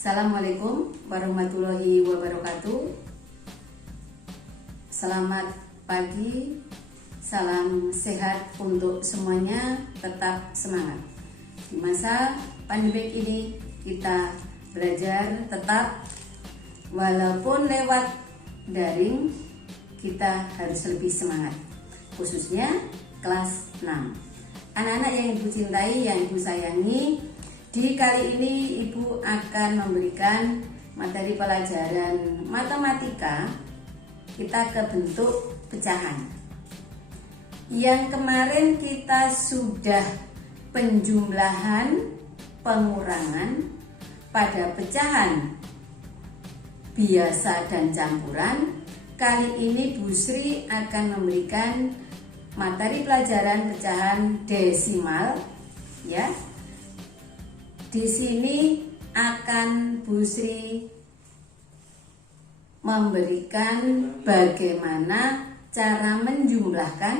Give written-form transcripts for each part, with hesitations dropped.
Assalamualaikum warahmatullahi wabarakatuh. Selamat pagi, salam sehat untuk semuanya, tetap semangat. Di masa pandemi ini kita belajar tetap, walaupun lewat daring, kita harus lebih semangat, khususnya kelas 6. Anak-anak yang Ibu cintai, yang Ibu sayangi, di kali ini Ibu akan memberikan materi pelajaran matematika kita ke bentuk pecahan. Yang kemarin kita sudah penjumlahan, pengurangan pada pecahan biasa dan campuran. Kali ini Bu Sri akan memberikan materi pelajaran pecahan desimal, ya. Di sini akan Bu Sri memberikan bagaimana cara menjumlahkan,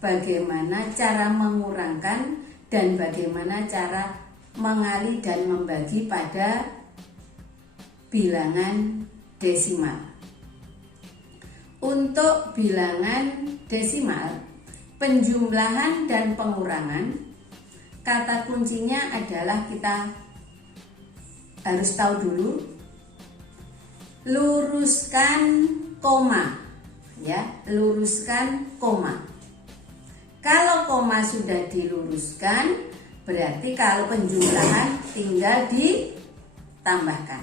bagaimana cara mengurangkan, dan bagaimana cara mengali dan membagi pada bilangan desimal. Untuk bilangan desimal, penjumlahan dan pengurangan, kata kuncinya adalah kita harus tahu dulu, luruskan koma, ya, luruskan koma. Kalau koma sudah diluruskan, berarti kalau penjumlahan tinggal ditambahkan.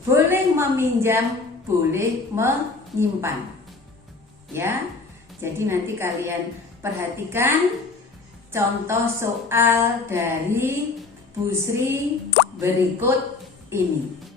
Boleh meminjam, boleh menyimpan, ya. Jadi nanti kalian perhatikan contoh soal dari Bu Sri berikut ini.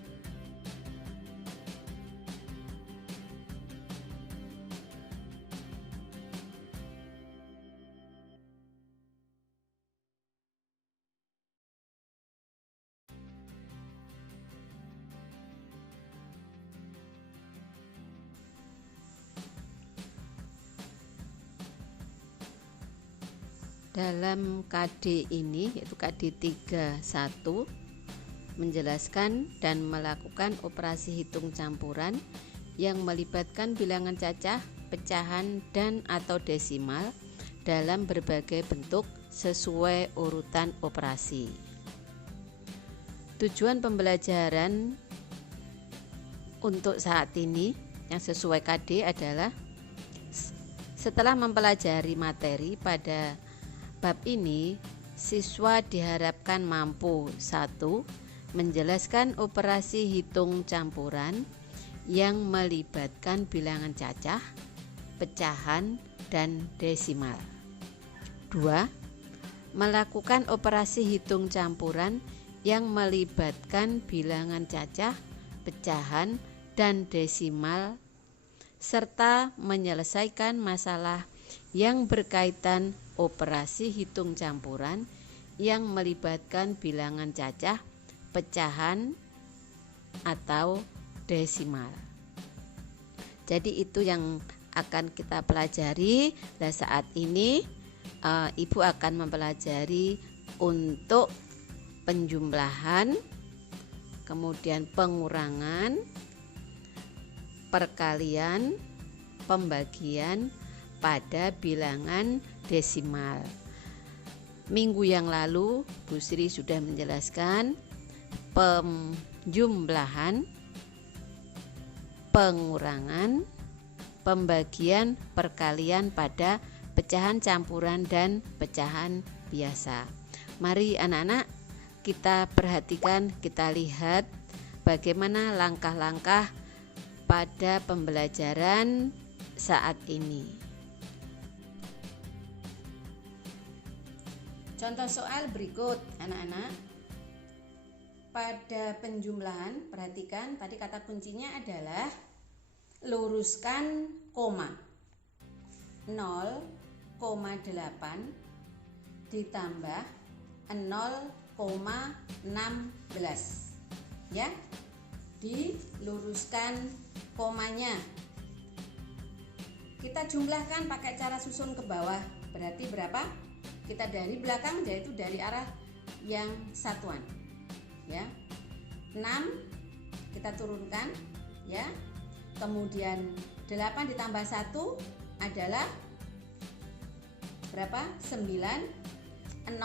Dalam KD ini, yaitu KD 31, menjelaskan dan melakukan operasi hitung campuran yang melibatkan bilangan cacah, pecahan, dan atau desimal dalam berbagai bentuk sesuai urutan operasi. Tujuan pembelajaran untuk saat ini yang sesuai KD adalah setelah mempelajari materi pada bab ini, siswa diharapkan mampu 1. Menjelaskan operasi hitung campuran yang melibatkan bilangan cacah, pecahan, dan desimal. 2. Melakukan operasi hitung campuran yang melibatkan bilangan cacah, pecahan, dan desimal, serta menyelesaikan masalah yang berkaitan operasi hitung campuran yang melibatkan bilangan cacah, pecahan, atau desimal. Jadi itu yang akan kita pelajari. Nah, saat ini Ibu akan mempelajari untuk penjumlahan, kemudian pengurangan, perkalian, pembagian pada bilangan desimal. Minggu yang lalu Bu Sri sudah menjelaskan penjumlahan, pengurangan, pembagian, perkalian pada pecahan campuran dan pecahan biasa. Mari anak-anak kita perhatikan, kita lihat bagaimana langkah-langkah pada pembelajaran saat ini. Contoh soal berikut, anak-anak. Pada penjumlahan, perhatikan tadi kata kuncinya adalah luruskan koma. 0,8 ditambah 0,16, ya. Diluruskan komanya. Kita jumlahkan pakai cara susun ke bawah. Berarti berapa? Kita dari belakang, yaitu dari arah yang satuan, ya. kita turunkan ya. Kemudian 8 ditambah 1 adalah berapa? 9. 0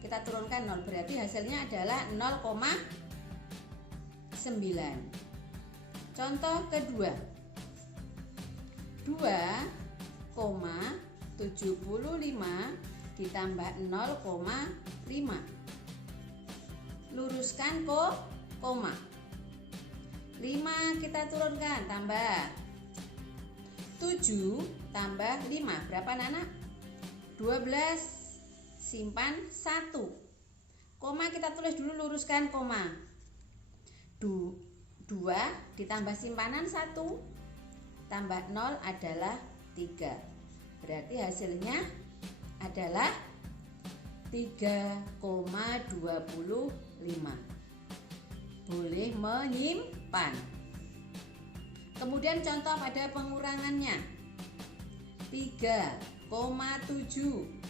kita turunkan 0, berarti hasilnya adalah 0,9. Contoh kedua, 2,75 ditambah 0,5. Luruskan koma. 5 kita turunkan, tambah 7 tambah 5 berapa anak? 12. Simpan 1. Koma kita tulis dulu, luruskan koma. 2 ditambah simpanan 1 tambah 0 adalah 3. Berarti hasilnya adalah 3,25. Boleh menyimpan. Kemudian contoh pada pengurangannya. 3,7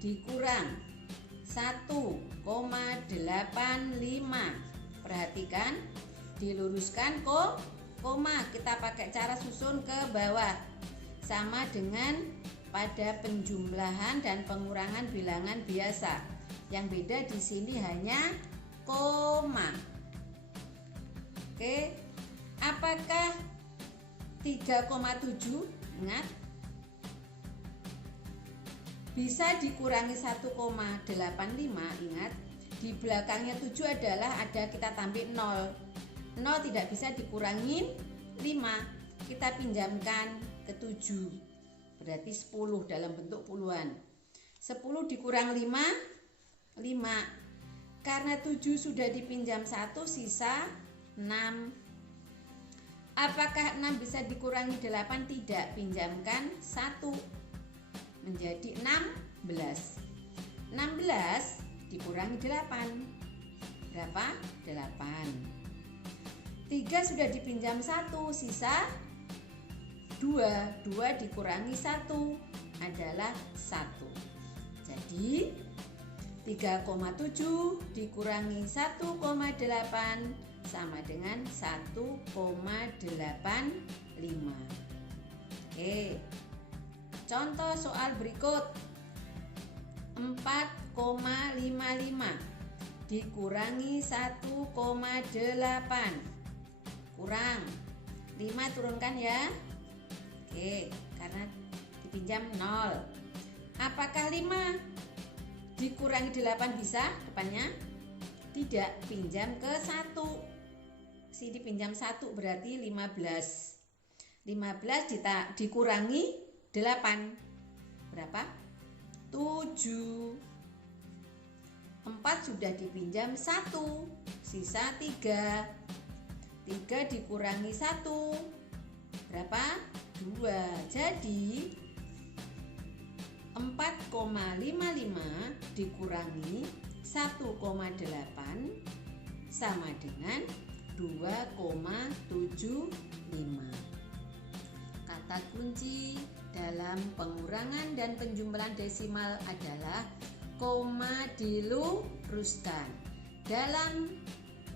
dikurang 1,85. Perhatikan, diluruskan koma. Kita pakai cara susun ke bawah. Sama dengan pada penjumlahan dan pengurangan bilangan biasa. Yang beda di sini hanya koma. Oke, apakah 3,7 ingat bisa dikurangi 1,85? Ingat, di belakangnya 7 adalah ada kita tambah 0. 0 tidak bisa dikurangin 5. Kita pinjamkan ke 7. Berarti 10 dalam bentuk puluhan. 10 dikurang 5, 5. Karena 7 sudah dipinjam 1, sisa 6. Apakah 6 bisa dikurangi 8? Tidak, pinjamkan 1. Menjadi 16. 16 dikurangi 8. Berapa? 8. 3 sudah dipinjam 1, sisa 2. 2 dikurangi 1 adalah 1. Jadi 3,7 dikurangi 1,8 sama dengan 1,85. Oke. Contoh soal berikut. 4,55 dikurangi 1,8 kurang 5, turunkan ya. Oke, karena dipinjam 0. Apakah 5 dikurangi 8 bisa depannya? Tidak, pinjam ke 1. Sini pinjam 1 berarti 15. 15 dikurangi 8 berapa? 7. 4 sudah dipinjam 1, sisa 3. 3 dikurangi 1 berapa? 2. Jadi 4,55 dikurangi 1,8 sama dengan 2,75. Kata kunci dalam pengurangan dan penjumlahan desimal adalah koma diluruskan. Dalam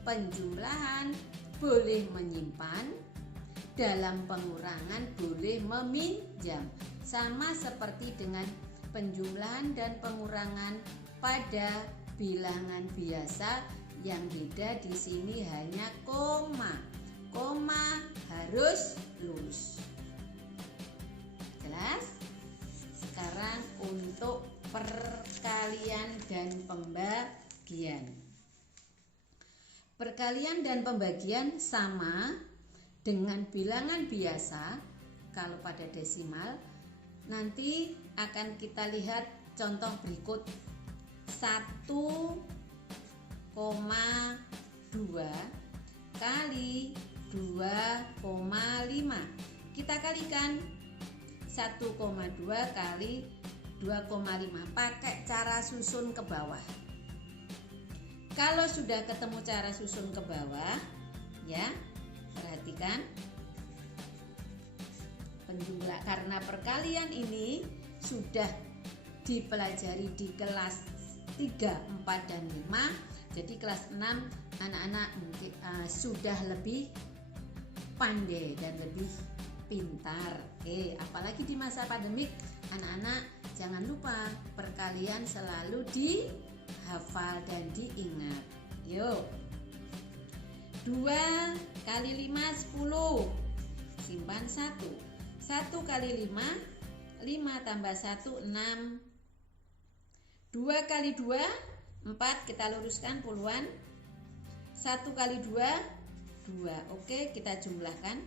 penjumlahan boleh menyimpan, dalam pengurangan boleh meminjam. Sama seperti dengan penjumlahan dan pengurangan pada bilangan biasa, yang beda di sini hanya koma. Koma harus lurus. Jelas? Sekarang untuk perkalian dan pembagian. Perkalian dan pembagian sama dengan bilangan biasa. Kalau pada desimal, nanti akan kita lihat contoh berikut. 1,2 kali 2,5. Kita kalikan 1,2 kali 2,5 pakai cara susun ke bawah. Kalau sudah ketemu cara susun ke bawah, ya, perhatikan penjumlah, karena perkalian ini sudah dipelajari di kelas 3, 4, dan 5. Jadi kelas 6 anak-anak sudah lebih pandai dan lebih pintar. Oke, apalagi di masa pandemik, anak-anak jangan lupa perkalian selalu dihafal dan diingat. Yuk. 2 kali 5 10. Simpan 1. 1 kali 5 5 tambah 1 6. 2 kali 2 4, kita luruskan puluhan. 1 kali 2 2. Oke, kita jumlahkan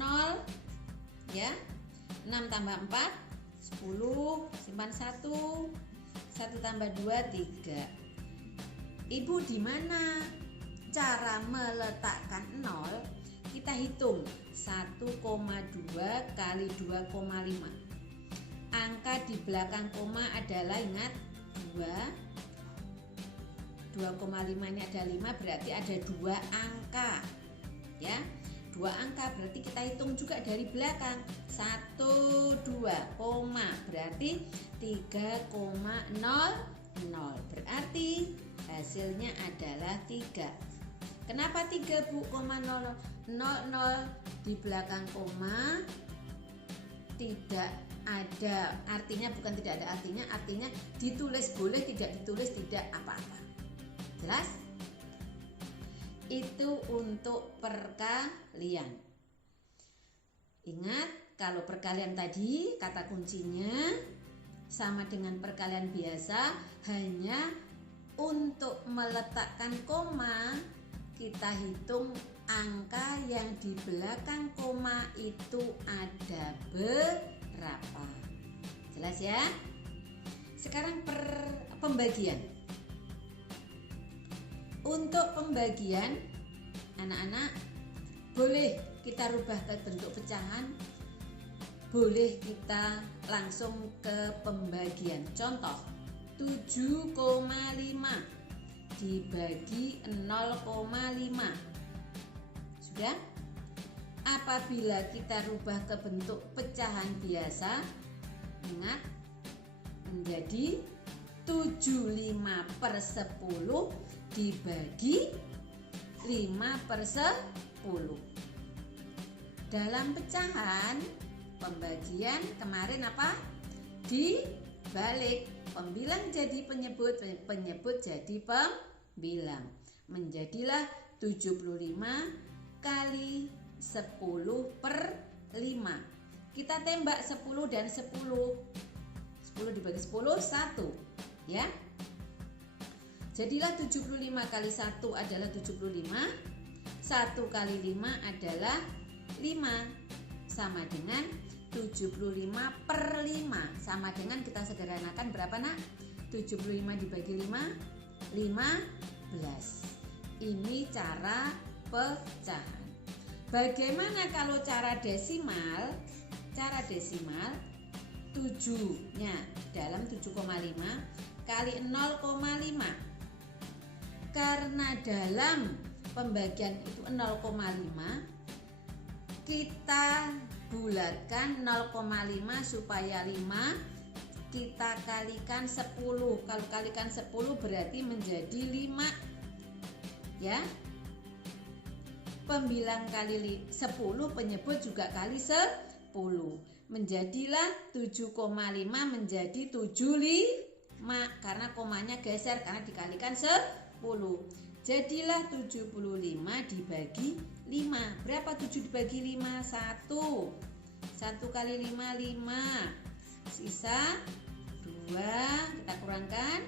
0 ya. 6 tambah 4 10, simpan 1. 1 tambah 2 3. Ibu di mana cara meletakkan 0? Kita hitung 1,2 kali 2,5. Angka di belakang koma adalah, ingat, 2. 2,5 ini ada 5, berarti ada 2 angka ya. 2 angka berarti kita hitung juga dari belakang. 1 2 koma berarti 3,00. Berarti hasilnya adalah 3. Kenapa 3 Bu? 0,00 di belakang koma tidak ada artinya, bukan tidak ada artinya, artinya ditulis boleh, tidak ditulis tidak apa-apa. Jelas? Itu untuk perkalian. Ingat, kalau perkalian tadi kata kuncinya sama dengan perkalian biasa, hanya untuk meletakkan koma kita hitung angka yang di belakang koma itu ada berapa. Jelas ya? Sekarang pembagian. Untuk pembagian, anak-anak boleh kita rubah ke bentuk pecahan, boleh kita langsung ke pembagian. Contoh 7,5 dibagi 0,5. Sudah? Apabila kita rubah ke bentuk pecahan biasa, ingat, menjadi 75/10 dibagi 5/10. Dalam pecahan pembagian kemarin apa? Dibalik. Pembilang jadi penyebut, penyebut jadi pembilang. Menjadilah 75 kali 10/5. Kita tembak 10 dan 10. 10 dibagi 10 1 ya. Jadilah 75 kali 1 adalah 75. 1 kali 5 adalah 5. Sama dengan 75/5. Sama dengan, kita sederhanakan berapa nak? 75 dibagi 5 15. Ini cara pecahan. Bagaimana kalau cara desimal? Cara desimal 7-nya dalam 7,5 kali 0,5. Karena dalam pembagian itu 0,5, kita bulatkan 0,5 supaya 5 kita kalikan 10. Kalau kalikan 10 berarti menjadi 5 ya. Pembilang kali 10, penyebut juga kali 10. Menjadilah 7,5 menjadi 75 karena komanya geser karena dikalikan 10. Jadilah 75 dibagi 5. Berapa 7 dibagi 5? 1. 1 kali 5 5. Sisa 2. Kita kurangkan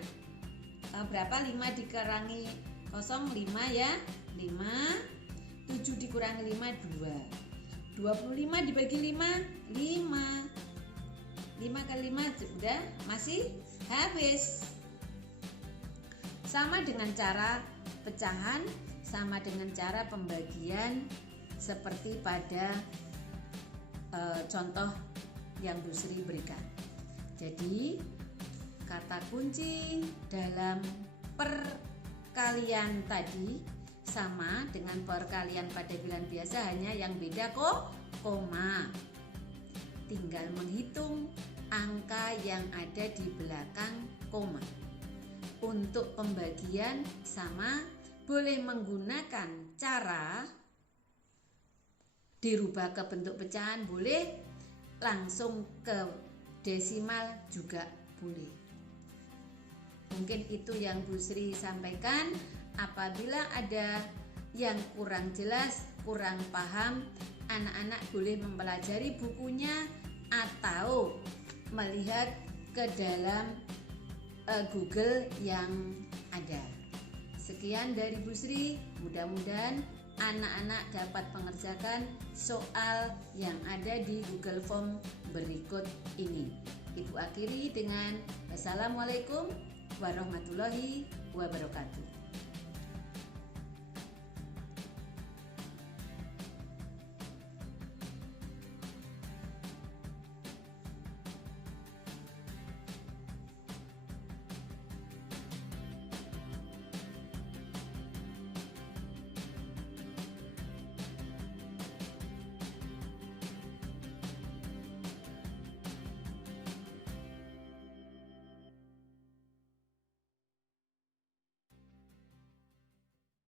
berapa? 5 dikurangi 0 5 ya. 5. 7 dikurangi 5 2. 25 dibagi 5 5. 5 kali 5 sudah masih habis. Sama dengan cara pecahan, sama dengan cara pembagian seperti pada contoh yang Bu Sri berikan. Jadi kata kunci dalam perkalian tadi sama dengan perkalian pada bilangan biasa, hanya yang beda kok koma. Tinggal menghitung angka yang ada di belakang koma. Untuk pembagian sama, boleh menggunakan cara dirubah ke bentuk pecahan boleh, langsung ke desimal juga boleh. Mungkin itu yang Bu Sri sampaikan. Apabila ada yang kurang jelas, kurang paham, anak-anak boleh mempelajari bukunya atau melihat ke dalam Google yang ada. Sekian dari Bu Sri, mudah-mudahan anak-anak dapat mengerjakan soal yang ada di Google Form berikut ini. Ibu akhiri dengan Wassalamualaikum warahmatullahi wabarakatuh.